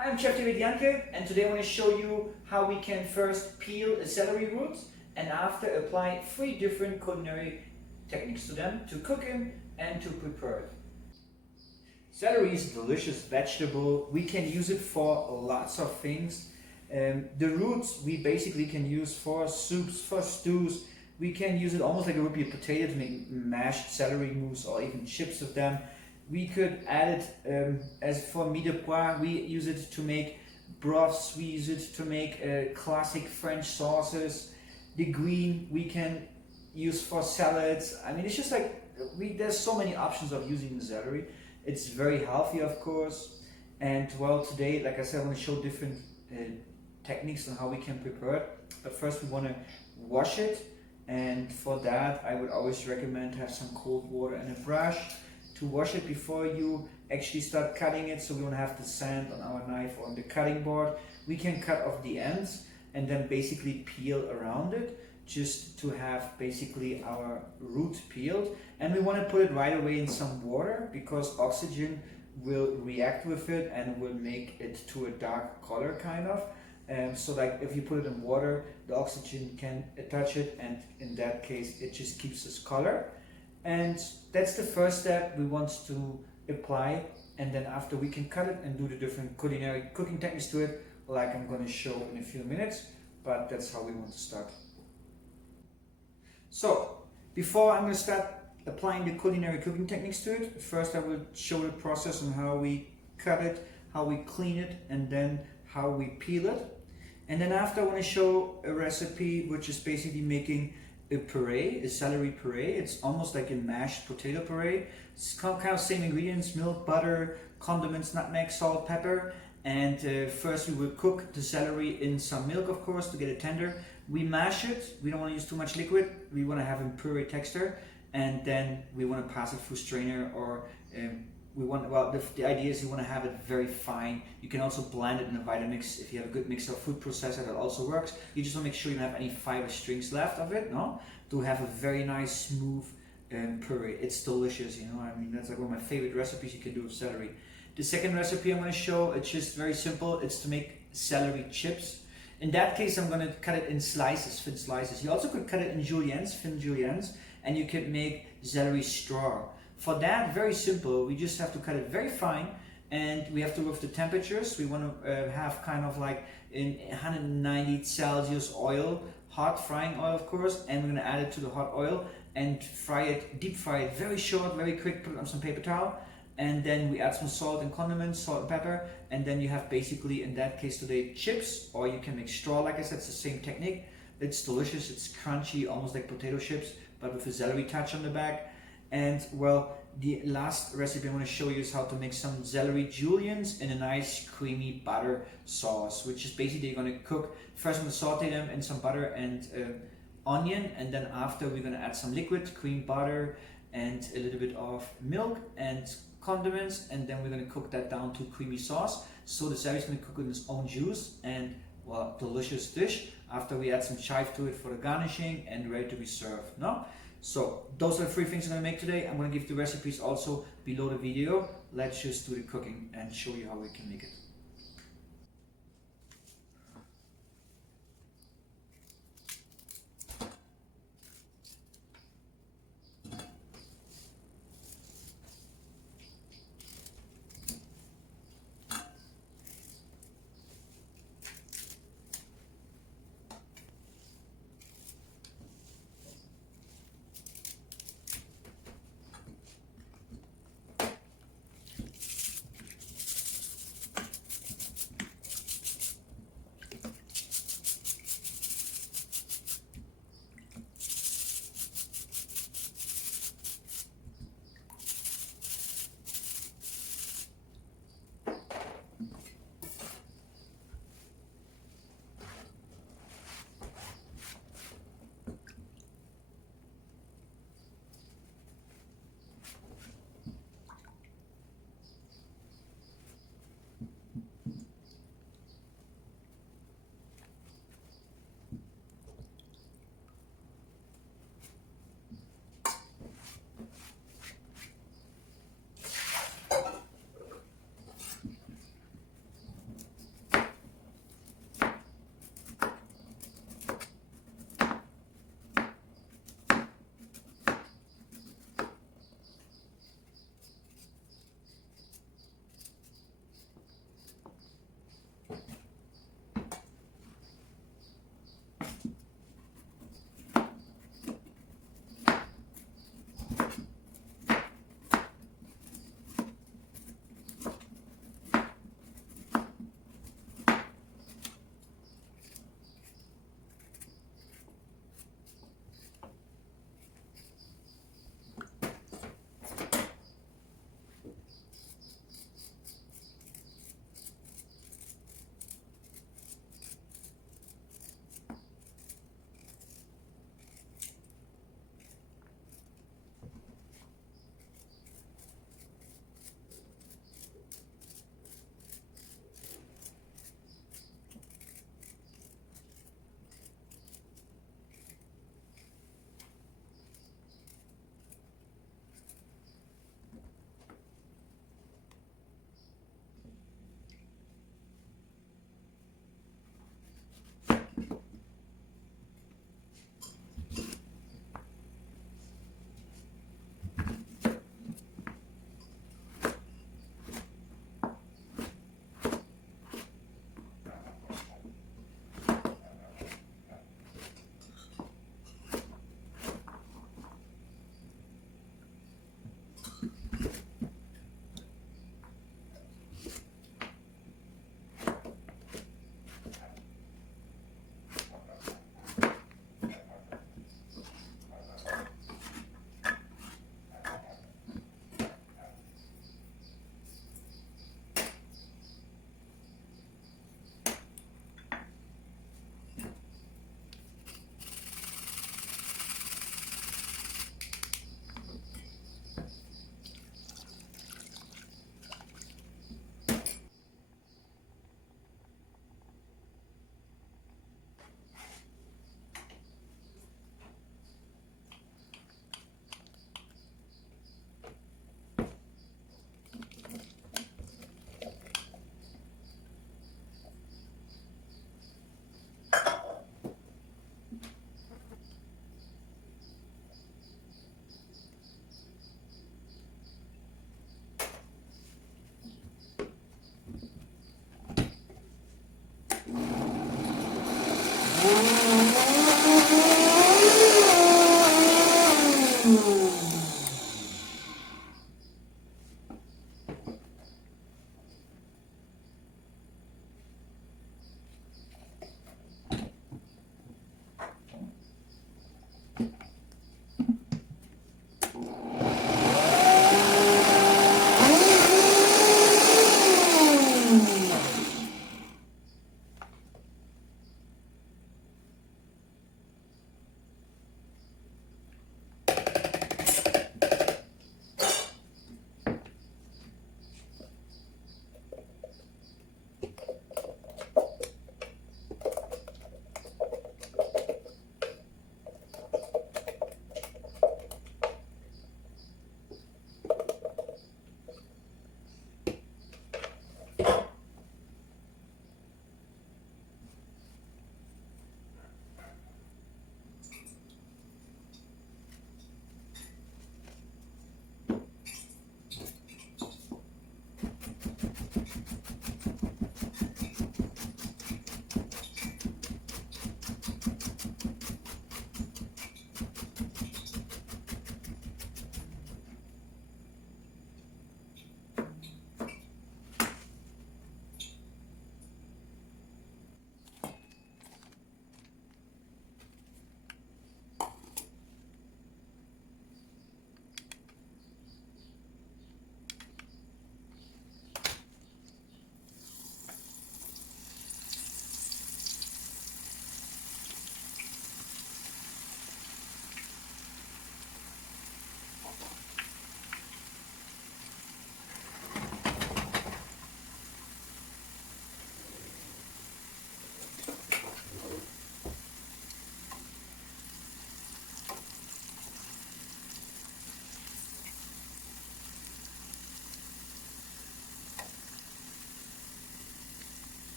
Hi, I'm Chef Jahnke, and today I want to show you how we can first peel a celery root and after apply 3 different culinary techniques to them to cook them and to prepare it. Celery is a delicious vegetable. We can use it for lots of things. The roots we basically can use for soups, for stews. We can use it almost like it would be a potato to make mashed celery mousse or even chips of them. We could add it as for mie de pois. We use it to make broths. We use it to make classic French sauces. The green we can use for salads. I mean, it's just like there's so many options of using the celery. It's very healthy, of course. And well, today, like I said, I want to show different techniques on how we can prepare it. But first, we want to wash it. And for that, I would always recommend to have some cold water and a brush to wash it before you actually start cutting it, so we don't have the sand on our knife or on the cutting board. We can cut off the ends and then basically peel around it just to have basically our root peeled. And we want to put it right away in some water because oxygen will react with it and will make it to a dark color kind of. So like if you put it in water, the oxygen can touch it, and in that case it just keeps its color. And that's the first step we want to apply, and then after we can cut it and do the different culinary cooking techniques to it, like I'm going to show in a few minutes, but that's how we want to start. So before I'm going to start applying the culinary cooking techniques to it, first I will show the process on how we cut it, how we clean it, and then how we peel it. And then after I want to show a recipe which is basically making a puree, a celery puree. It's almost like a mashed potato puree. It's kind of same ingredients: milk, butter, condiments, nutmeg, salt, pepper. And first we will cook the celery in some milk, of course, to get it tender. We mash it. We don't want to use too much liquid. We want to have a puree texture. And then we want to pass it through strainer, or the idea is you want to have it very fine. You can also blend it in a Vitamix. If you have a good mixer or food processor, that also works. You just want to make sure you don't have any fiber strings left of it, no? To have a very nice, smooth puree. It's delicious, you know. I mean, that's like one of my favorite recipes you can do with celery. The second recipe I'm going to show, it's just very simple. It's to make celery chips. In that case, I'm going to cut it in slices, thin slices. You also could cut it in juliennes, thin juliennes, and you could make celery straw. For that, very simple, we just have to cut it very fine, and we have to work with the temperatures. We want to have kind of like in 190 Celsius oil, hot frying oil of course, and we're going to add it to the hot oil and fry it, deep fry it very short, very quick, put it on some paper towel, and then we add some salt and condiments, salt and pepper, and then you have basically, in that case today, chips, or you can make straw. Like I said, it's the same technique. It's delicious, it's crunchy, almost like potato chips, but with a celery touch on the back. And well, the last recipe I want to show you is how to make some celery juliennes in a nice creamy butter sauce, which is basically you're going to cook. First I'm going to saute them in some butter and onion, and then after we're going to add some liquid cream butter and a little bit of milk and condiments, and then we're going to cook that down to creamy sauce. So the celery is going to cook in its own juice, and well, delicious dish. After we add some chive to it for the garnishing and ready to be served. No? So those are the 3 things I'm going to make today. I'm going to give the recipes also below the video. Let's just do the cooking and show you how we can make it.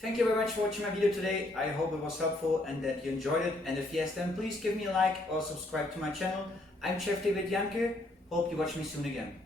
Thank you very much for watching my video today. I hope it was helpful and that you enjoyed it. And if yes, then please give me a like or subscribe to my channel. I'm Chef David Jahnke. Hope you watch me soon again.